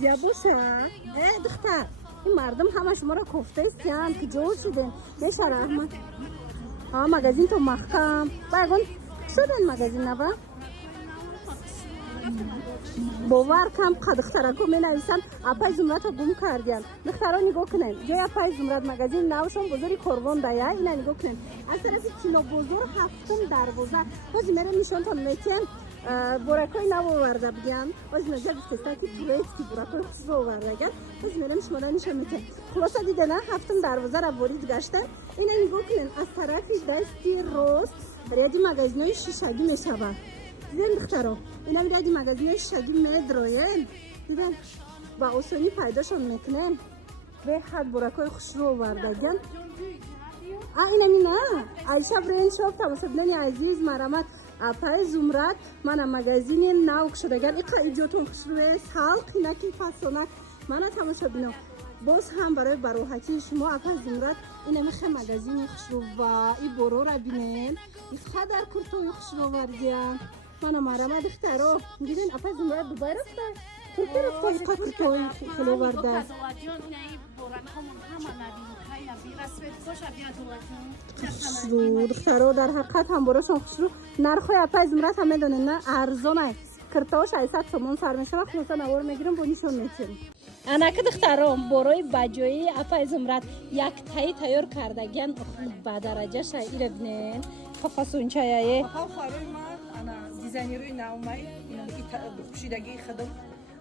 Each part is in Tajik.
зия боша. Духтар, این مردم همه شما را کوفته استیان که جور شدین. میشه رحمت. مگزین تو محکم. باگون شدن مگزین نبا؟ باور کم که دخترکو می نویسن اپای زمرت رو گم کردین. دخترها نگاه کنین. جای اپای زمرت مگزین نوشون بزرگی کروان دایه. اینا نگاه کنین. از طرف کیلو بزرگ هفتم دروازه. بازی میره نشون تا میتین. براکای نباورده بگم باز نجا گفتسته که پرویکتی براکای خصوص باورده گم باز میرن شمالا نشون میتن خلاصه دیده نه هفتم دروازه را بورید گشتن اینا نگاه کنین از طرف دستی راست ریادی مگزینای شیشگی میشوه دیدن دخترها اینا ریادی مگزینای شیشگی میدروین دیدن با آسانی پیداشون میکنن به حد براکای خصوص باورده گم اینا مینا عایشه برین شوف تماشاگران عزیز مرحمت اپای زمرت من مگزین نو شدگان ایقا ایجاتون خشروه سالق اینکی فاسونک من تماشا بینم باز هم برای براحتی شما اپای زمرت این میخه مگزین خشرو و این برو را بینین ایقا در کرتوی خشرو وردیم من مرمه دخترو میگیدین اپای زمرت دوبای رفته ترکی رفته ایقا کرتوی خلو ورده خشرو دخترها در حقیقت هم براشون خشرو نرخوی اپای زمرت هم میدونین نه ارزانه کرتاش 800 تومان سر میشه خلاصا نوار میگیرم با نیشون میتونیم انکه دخترها برای بجایی اپای زمرت یک تایی تیار کردگین با درجه شایره بینین فاسون چایه خواهروی من انا دیزاینروی نومای پوشیدگی خدم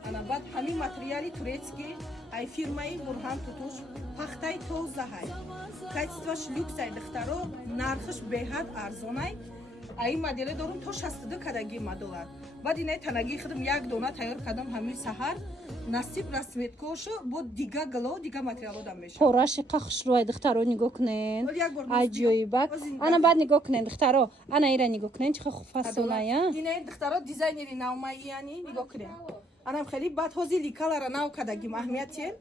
انا بعد همین ماتریالی تورецкий ای фирмаи бурҳан тутуш пахтаи тоза ҳай качестваш люксай духтаро нархаш беҳад арзонай ай моделе дорум то 62 кадаги мадолар баъд инаи танаги худам як дона тайёр кардам ҳамин саҳар насиб расметкошо бо дига гло дига материало дам мешавад пораши қахшруай духтаро нигоҳ кунен аҷоибак ана баъд нигоҳ кунен духтаро ана ира нигоҳ кунен чӣ фасоная инаи духтаро дизайнери навмаи яъни нигоҳ кунен анам хеле баъд ҳозир ликалара нав кадагим аҳамиятиен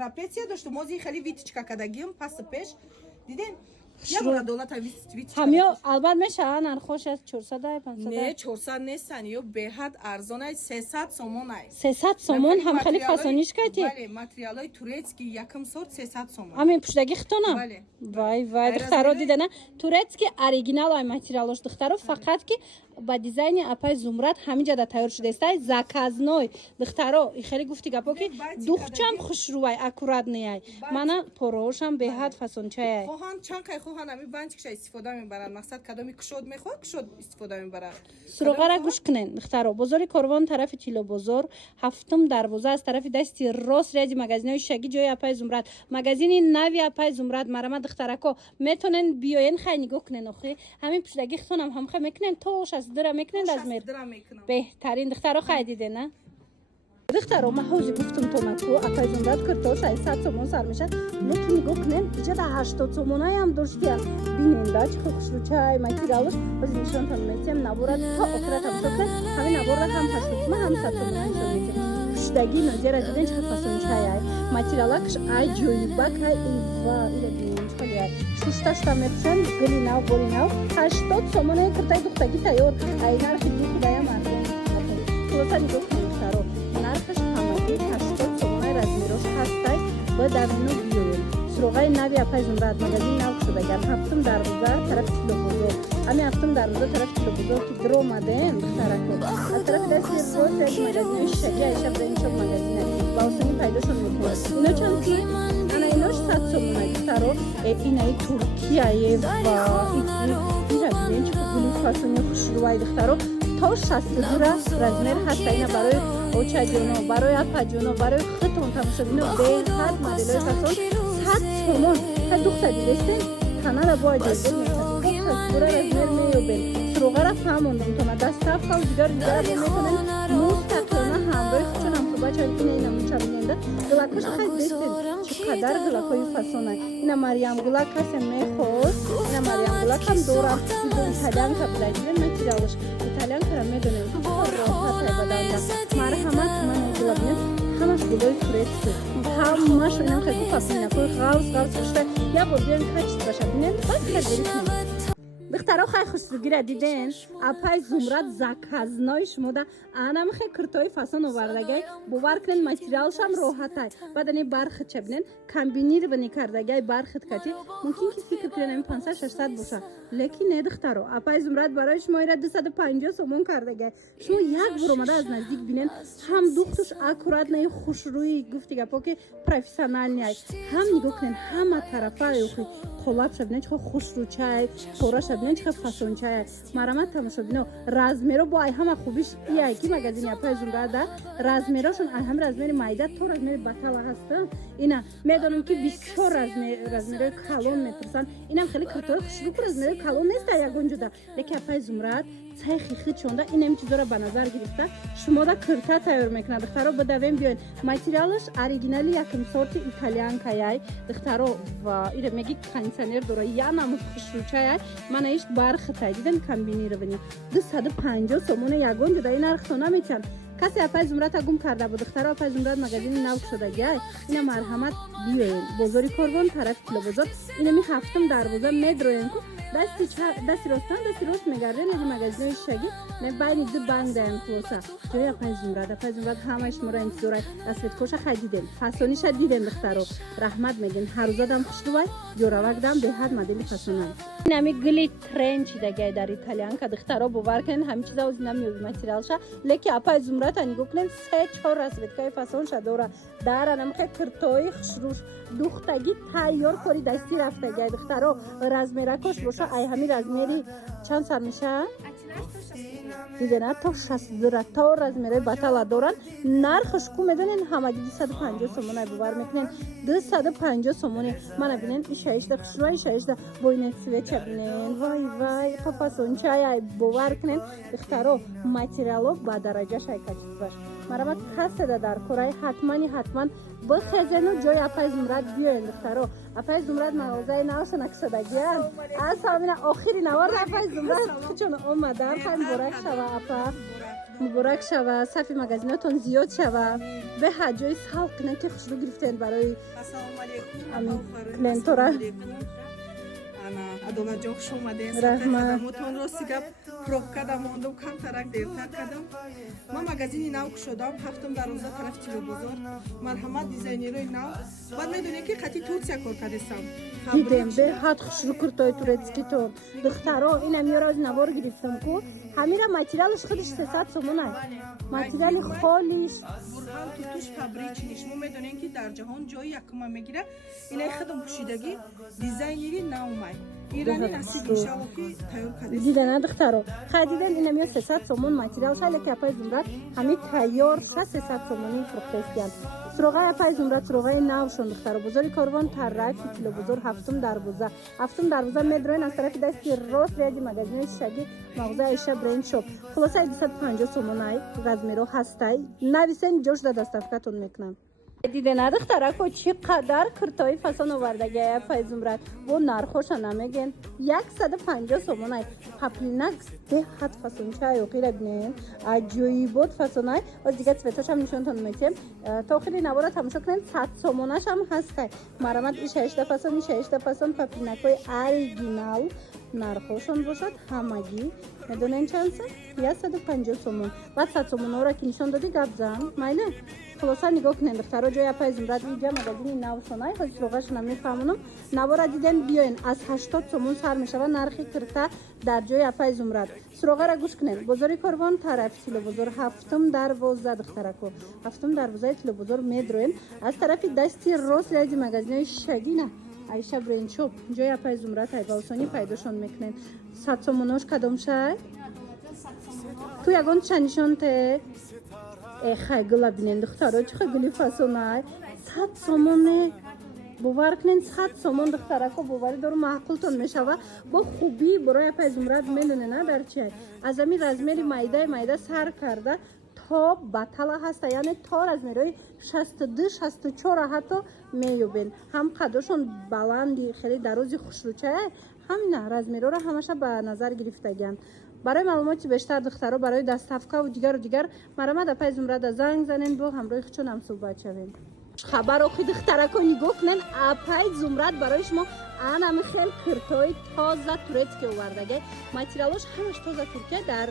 трапеция доштум ҳозир хеле витичка кадагим паси пеш диден ҳамё албат мешава нархош 400 500 не 400 нестан ё беҳад арзонай 300 сомон ай 300 сомон ҳам хеле фасониш кати бале материалои турецкий якам сорт 300 сомон ҳамин пуштаги хитона бале вай вай духтаро дидана турецкий оригинал ай материалош духтаро фақат ки با دیزاین اپای زمرت همینجا دا تیار شده است زاکازنوی دخترا خیلی گفتی گپا که دخترم خوشروای اکورات نیای من پروشم به حد فسونچای خواهان چند که خواهان امی بانچکش استفاده میبرن مقصد کدامی کشود میخواد کشود استفاده میبرن سروغه را گوش کنین دخترا بزرگ کاروان طرف تیلو بزرگ هفتم دروازه از طرف دستی راست ریاضی مغازینای شگی جای اپای زمرت مغازین نوی اپای زمرت مرمت دخترکو میتونن بیاین خیلی نگاه کنین اخی همین پشتگی خونم هم خیلی میکنن توش درا میکنن از میر بهترین دخترها خیلی دیده نه دخترها ما حوزی گفتم تو مکو اپای زمرت کرتاش 800 تومان سر میشه لیکن نگاه کنن اینجا دا 80 تومانای هم داشتیم بینین دا چه خوشرو چای ماتریالش باز نشون تا میتیم نبورد تا آخرت هم شکل همین نبورد هم 80 ما هم 100 تومان نشون میتیم پشتگی نظر از دیدن چه فاسون چای ماتریالش ای جویبک ای ایوا ایده بینین خیلی ای شوشتاش تا میتون گلی ناو بولی ناو 80 تومانای کرتای دختگی تیار ای نرخی دیگه دایم مردم خلاصا نگاه کنید دخترها نرخش همگی 80 تومانای رزمیروش هستای با درمینو بیوین سروغای نوی اپای زمرت مگزین نو شده گرم هفتم دروازه طرف کیلو بزرگ همین هفتم دروازه طرف کیلو بزرگ که درو مدن دخترکو از طرف دستی روز از مگزین شگی ایشه برین شد مگزینه با حسنی پیداشون میکنه اینا چند که انا ایناش 100 تومانای دخترها اینای ترکیه و ایره بینین چه گلی فاسونی خوشروای دخترها تا 62 رزمیر هست اینا برای اوچا جونو برای اپا جونو برای خطون تماشا بینو به حد مدلای فاسون 100 تومان تا دختر دیدستین تنه را با جزده میکنن برای رزمیر میوبین سروغه را فهموندم تو ما دست رفت و دیگر میکنن مستقلانه همراه خودشون هم تو بچه اینه اینا موچا بیننده گلاکش خیلی دستین چقدر گلاکای فاسونه اینا مریم گلاک هست میخوست اینا مریم گلاک هم دورم ایتالیان که بلایدیرن متریالش ایتالیان که میدونیم راحت های بدانده مرحمت من گلابینه همش گلای تورецкий همش اینا خیلی فاسونه نکوی غوز کشته یا با بیان کچ باشه بینن باید خیلی بریکنیم دخترها خیلی خوشروگیره دیدین اپای زمرد زکازنای شما ده انم خیلی کرتای فاسون آوردگی باور کنین ماتریالش هم راحته بعد این برخ چبنین کمبینیر بنی کردگی برخ کتی ممکن که فکر کنین 500 600 باشه لیکن نه دخترها اپای زمرد برای شما ایراد 250 سومون کردگی شما یک بار اومده از نزدیک بینین هم دختش اکورات نه خوشرویی گفتی گپا که پروفسیونال نیای هم نگاه کنین همه طرفا یوخی خلاب شبنه چه خوشرو چای پورا شبنه چه فاسون چای مرامت تماشا بینو رزمیرو با همه خوبیش ایه کی مگزین اپای زمرد رزمیراشون هم رزمیر مایده تو رزمیر بطل هستن اینا میدونم که 24 رزمیر کالون میترسن اینم خیلی کرتور خوشرو رزمیر کالون نیست یگون جدا لیکن اپای زمرد چای خیلی چونده اینم چیزا رو به نظر گرفته شما دا کرتا تیار میکنه دخترها بدویم بیاین ماتریالش اوریجینالی یکم سورت ایتالیان کایای دخترها و ایره میگی کانسنر دوره یا نمو خوشروچای من ایش برخ دیدم کمبینی رو بینیم 250 سومون یگون جدا این نرخ تو نمیچن کسی اپای زمرد گم کرده بود دخترها اپای زمرد مگزین نو شده گای اینا مرحمت بیاین بزرگی کردن طرف کلو بزرگ اینمی هفتم دروازه مدروین دستی راست میگردن از مگزین شگی نه باید دو بند دارن کلوسا جای اپای زمرد همش مرا انتظاره دستت کوشه خدیدن فاسونیش دیدن دخترها رحمت میگن هر روز دم خوشروای جوراوک دم به حد مدلی فاسونای اینمی گلی ترنچ دگه در ایتالیان که دخترها باور کنن همین چیزا از نمیاد ماتریالش لیکن اپای زمرد نگاه کنن 3-4 رسویتکای فاسون شده دوره دارن که کرتای خوشروش دختگی تیار کاری دستی رفته گه دخترها رزمیره کش باشه ای همین رزمیری چند سر میشه؟ دیگه نه تا 60 دوره تا رزمیره بطل دارن نرخش کو میدونین همگی 250 سومونه باور میکنین 250 سومونه من ببینین این شایشته خوشروی شایشته بوینت سویچ ببینین وای پاپاسون چای باور کنین دخترها ماتریالو با درجه شایکاچیز باش مرامت کسی در کره حتما بخزن و جای اپای زمرد بیاین دخترها اپای زمرد مغازه نوش نکشدگیان از همین آخری نوار اپای زمرد چون اومدن خیلی مبارک شوه اپا مبارک شوه صفی مگزیناتون زیاد شوه به حجای سالق نه که خوشرو گرفتین برای السلام علیکم کلینتورا انا ادولا جوخ شومدین خدماتون رو سیگاب پروبکا دا موندم کم ترک دیرتر کردم من مگزینی نو شدم هفتم در روزه طرف تیلو بزرگ مرحمت دیزاینیروی نو بعد میدونی که خطی تورسیا کار کردستم دیدم به حد خوشرو کرتای تورецکی تو دخترها اینم یه راز نوار گرفتم کو همیرا ماتریالش خودش 300 سومونه ماتریال خالیش برهان توتوش فابریچنیش ما میدونین که در جهان جای یکم میگیره اینا خودم پوشیدگی دیزاینری نومای ایرانی نصیب انشالله که تیار کرده دیدن دخترها خریدن اینم یه 300 سومون ماتریال شاله که اپای زمرد همین تیار 300 سومونی فروختن سروغه اپای زمرد سروغه نوشون دخترها بزرگ کاروان طراح کیلو بزرگ هفتم دروازه مدرن از طرف دستی راست ریادی مگزین شگی مغازه ایشا برند شاپ خلاصه 250 سومونای رزمیرو هستای نویسن جوش دا دستافکتون میکنم دیدن دخترها که چقدر کرتای فاسون آوردگی اپای زمرد و نرخوش نمیگن 150 سومونای پاپلینک ده حد فاسون چای و غیره بینین عجیبی بود فاسونای و دیگه سویتاش هم نشونتون میتیم تا خیلی نوارا تماشا کنین 100 سوموناش هم هسته مرامت این 6 فاسون پاپلینک های اوریجینال نرخوشون باشد همگی میدونین چند سه 150 سومون بعد 100 سومون را که نشون دادی گپ زن مایله خلاصا نگاه کنین دخترها جای اپای زمرد اینجا مگزین نوشونای خود سروغش نمیفهمونم نوارا دیدن بیاین از 80 سومون سر میشه و نرخی کرتا در جای اپای زمرد سروغه را گوش کنین بزرگی کاروان طرف کیلو بزرگ هفتم دروازه دخترکو هفتم دروازه کیلو بزرگ میدروین از طرف دستی راست ریادی مگزین شگینه ایشا برند شاپ جای اپای زمرد های باوسانی پیداشون میکنین 100 سوموناش کدام شای تو یگان چنیشون ته خیلی بینن دخترها چه خیلی فاسونای 100 سومونه باور کنین 100 سومون دخترکو باوری دور معقولتون میشوه با خوبی برای اپای زمرد میدونه نه در چه از همین رزمیری مایده سر کرده تا بطل هسته یعنی تا رزمیری 62-64 حتی میوبین هم قدرشون بلندی خیلی درازی خوشروچه هم نه رزمیری رو همشه به نظر گرفتگن برای معلوماتی بیشتر دخترها برای دستافکا و دیگر مرامت اپای زمرد زنگ زنین با همراه خودشون هم صحبت شوین خبر آخی دخترکو نگاه کنن اپای زمرت برای شما انا خیلی کرتای تازه تورتسکی آوردگه ماتریالش همش تازه ترکیه در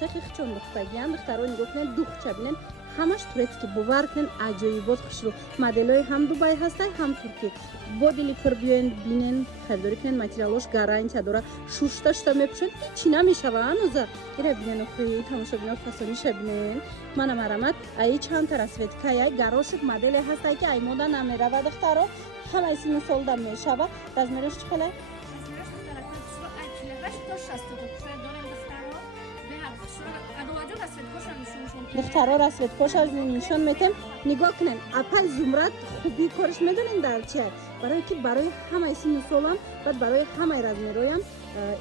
تخیخ چون دختگیان دخترها نگاه کنن دوخچه بینن همش تورتسکی باور کنن عجایبات خوشرو مدلای هم دوبای هسته هم ترکی با دلی پر بینن خریداری کنن ماتریالش گارانتی داره شوشتاشتا میپوشن چی نمیشوه هنوزه ایره بینن اخوی تماشا بینن فسونیشه بینن منم مرمت ای چند تا رسویتکه ای گراشک مدل هسته که ای مودا نمیره و دخترها همه ایسی مثال دم میشوه رزمیرش چخله؟ رزمیرش دخترکو شروع اکیله تا 62 شاید دارم دخترها به هر شروع ادواجو رسویت کوشن نشونشون دخترها رسویت کوش از نشون میتم نگاه کنن اپل زمرت خوبی کارش میدونین در چیه برای که برای همه ایسی مثالم بعد برای همه رزمیرویم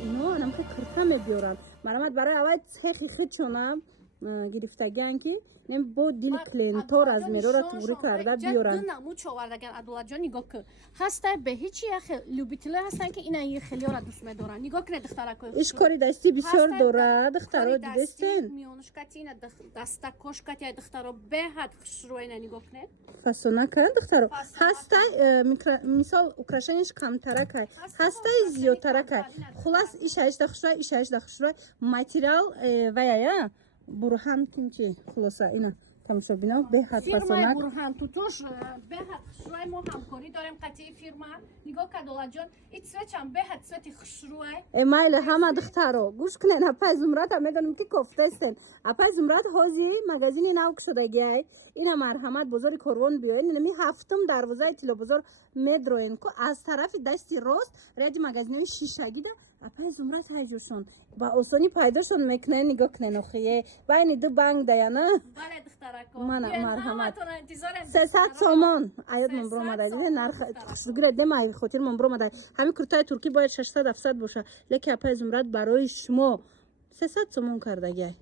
اینا انم که کرتا میبیارن مرمت برای اول خیلی خیچونم گرفتگیان که نیم با دیل کلینتور از میرو را توری کرده بیارن جد نمو چووردگن ادولا جان نگاه که هسته به هیچی لوبیتله هستن که اینا یه خیلی را دوست میدارن نگاه کنه دخترکو ایش کاری دستی بسیار داره دخترها دیدستن میونشکتی اینا دستا کشکتی دخترها به حد خشروی اینا نگاه کنه فاسونا کن دخترها هسته مثال اکراشنش کمتره که هسته زیادتره که خلاص ایشش دخشروی ایشش دخشروی ماتریال ویا برهان کنچی خلاصه اینا تماشا بینا به حد فیرمای فاسونک برهان توش به حد خشروی ما همکاری داریم قطعی فیرما نگاه که دولا جان ایت سوچ هم به حد سوتی خشروی ایمیل همه دخترها گوش کنن اپای زمرت هم میدونم که کفته استن اپای زمرت هازی مگزین نو کسدگی اینا مرحمت بزرگ کروان بیاین نمی هفتم دروازه تیلو بزرگ مدروین کو از طرف دستی راست رد مگزین شیشگی ده اپای زمرت هایجوشون با آسانی پیداشون میکنه نگاه کنن اخیه بین دو بانک دیانا بله دخترکو من مرحمت تو انتظارم 300 سومن آید من برو مدد نرخ خسگیره دم ای خاطر من برو مدد همین کرتای ترکی باید 600 700 باشه لکه اپای زمرت برای شما 300 سومن کردگی